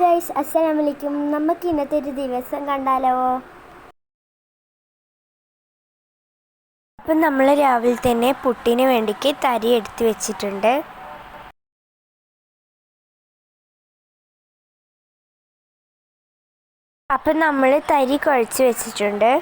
Guys, അസ്സലാമലൈക്കും. നമുക്ക് ഇന്നത്തെ ഒരു ദിവസം കണ്ടാലോ? അപ്പം നമ്മൾ രാവിലെ തന്നെ പുട്ടിന് വേണ്ടിക്ക് തരി എടുത്ത് വെച്ചിട്ടുണ്ട്. അപ്പം നമ്മൾ തരി കുഴച്ച് വെച്ചിട്ടുണ്ട്.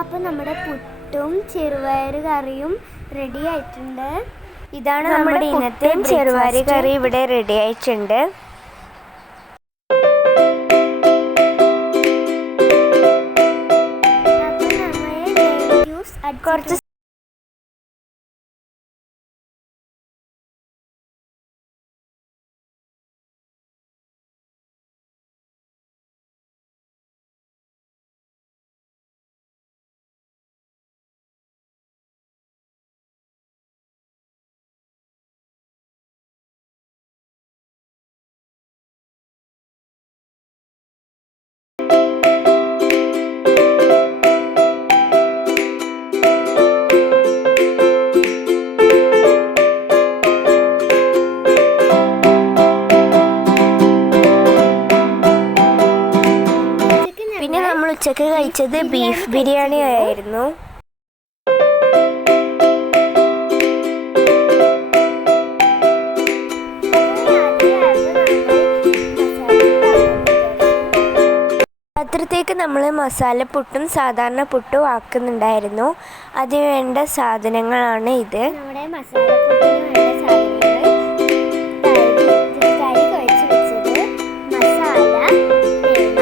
അപ്പം നമ്മുടെ പുട്ടും ചെറുപയർ കറിയും റെഡി ആയിട്ടുണ്ട്. ഇതാണ് നമ്മുടെ ഇന്നത്തെ ചെറുപയർ കറി ഇവിടെ റെഡി ആയിട്ടുണ്ട്. കുറച്ച് ഉച്ചക്ക് കഴിച്ചത് ബീഫ് ബിരിയാണി ആയിരുന്നു. രാത്രിത്തേക്ക് നമ്മൾ മസാലപ്പുട്ടും സാധാരണ പുട്ടും ആക്കുന്നുണ്ടായിരുന്നു. അതിന് വേണ്ട സാധനങ്ങളാണ് ഇത്. നമ്മുടെ മസാലപ്പുട്ടിന് വേണ്ട സാധനങ്ങൾ: തരി കുഴച്ച് വെച്ചത്, മസാല, തേങ്ങ.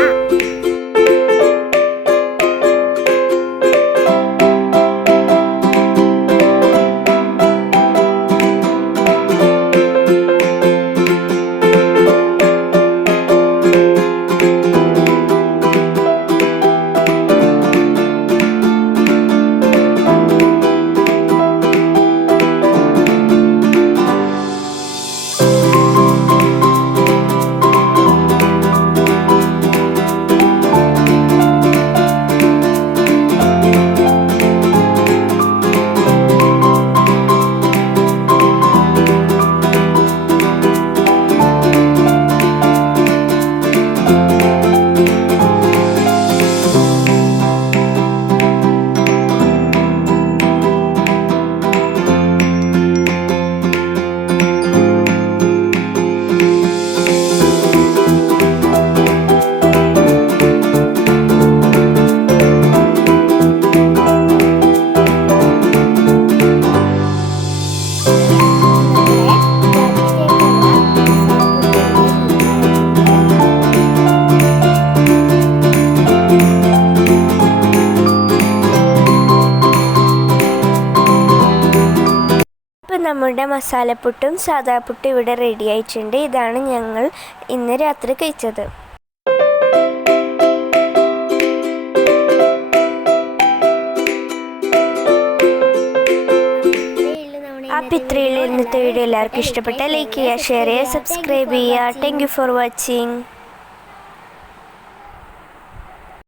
നമ്മുടെ മസാലപ്പുട്ടും സാദാപ്പുട്ടും ഇവിടെ റെഡി ആയിട്ടുണ്ട്. ഇതാണ് ഞങ്ങൾ ഇന്ന് രാത്രി കഴിച്ചത്. അപ്പോൾ ഇത്രയുള്ള ഇന്നത്തെ വീഡിയോ എല്ലാവർക്കും ഇഷ്ടപ്പെട്ടാൽ ലൈക്ക് ചെയ്യുക, ഷെയർ ചെയ്യുക, സബ്സ്ക്രൈബ് ചെയ്യുക. Thank you for watching.